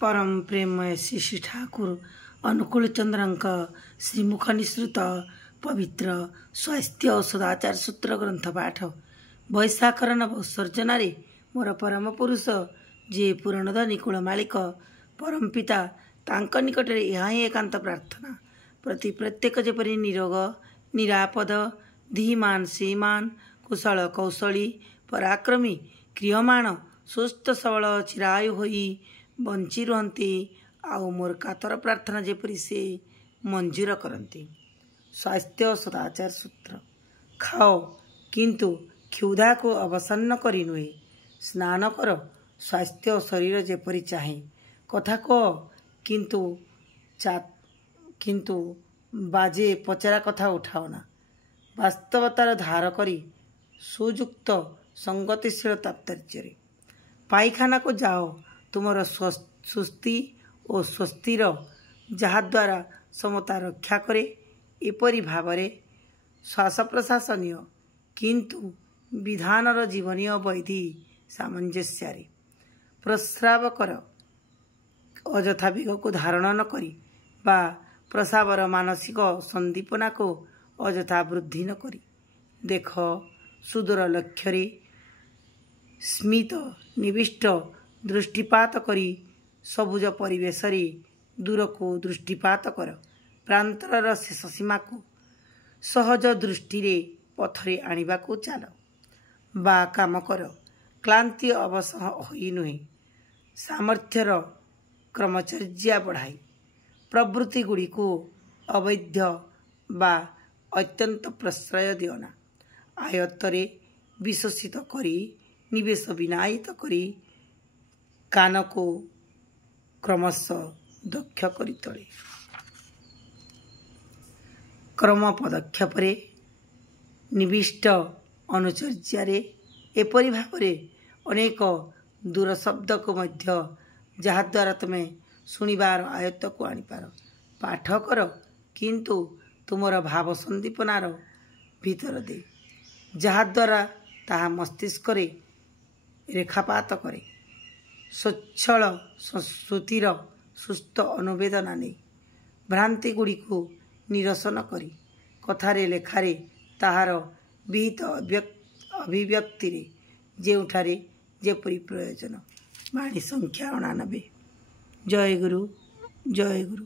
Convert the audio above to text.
परम प्रेममय श्री श्री ठाकुर अनुकूल चंद्रंक श्रीमुख निसृत पवित्र स्वास्थ्य और सदाचार सूत्र ग्रंथ पाठ वैशाखर नव सर्जन मोर परम पुरुष जे पूरणद निकूल मालिक परम पिता तांक निकट यहाँ ही एकांत प्रार्थना प्रति प्रत्येक जेपरी निरोग निरापद धीमान श्रीमान कुशल कौशली पराक्रमी क्रियमाण सुस्थ सबल चिरायु होई बंची रुहंती आउ मोर कातर प्रार्थना जेपरी से मंजूर करती। स्वास्थ्य सदाचार सूत्र खाओ किंतु क्षुधा को अवसन्न करी नुहे स्नान कर स्वास्थ्य शरीर जेपरी चाहे कथा कह किंतु बाजे पचरा कथा उठाओना वास्तवतार धार करी सुयुक्त संगतिशील तात्पर्य पाइखाना को जाओ तुमर सुस्ति और स्वस्तिर जहाद्वारा समता रक्षा करे एपरी भावरे श्वास प्रशासनीय किंतु विधानर जीवनीय वैधि सामंजस्यारे प्रस्राव कर अजथा बेग को धारण न करी बा प्रसावर मानसिक संदीपना को अजथा वृद्धि न करी देख सुदूर लक्ष्य स्मित निविष्ट दृष्टिपात करी सबुज परिवेश दूर को दृष्टिपात कर प्रांतर शेष सीमा को सहज दृष्टि पथरे आनिबा को चाल बा काम कर क्लांति अवसह होई नुहे सामर्थ्यर क्रमचर्या बढ़ाई प्रवृत्ति गुड़ी को अवैध बा अत्यंत प्रश्रय दियोना आयत्तरे विश्वसित करी निवेश विनायित करी कान को क्रमशः दक्ष करी तोले क्रम पदक्षेपरे निविष्ट अनुचर्यारे एपरी भावरे अनेक दूर शब्द को मध्य जहाद्वारा तुम शुणिबार आयत्त को आनीपार पाठ कर किंतु तुमर भाव संदीपनार भीतर दे जहाद्वारा ताहा मस्तिष्क रेखापात करे स्वच्छल श्रुतिर सुस्थ अनुवेदना नहीं भ्रांति गुड़ी को निरसन करी कथारे लेखारे ताहार विहित अभिव्यक्ति जेउठारे जेपरी प्रयोजन बाणी संख्या 89। जय गुरु जय गुरु।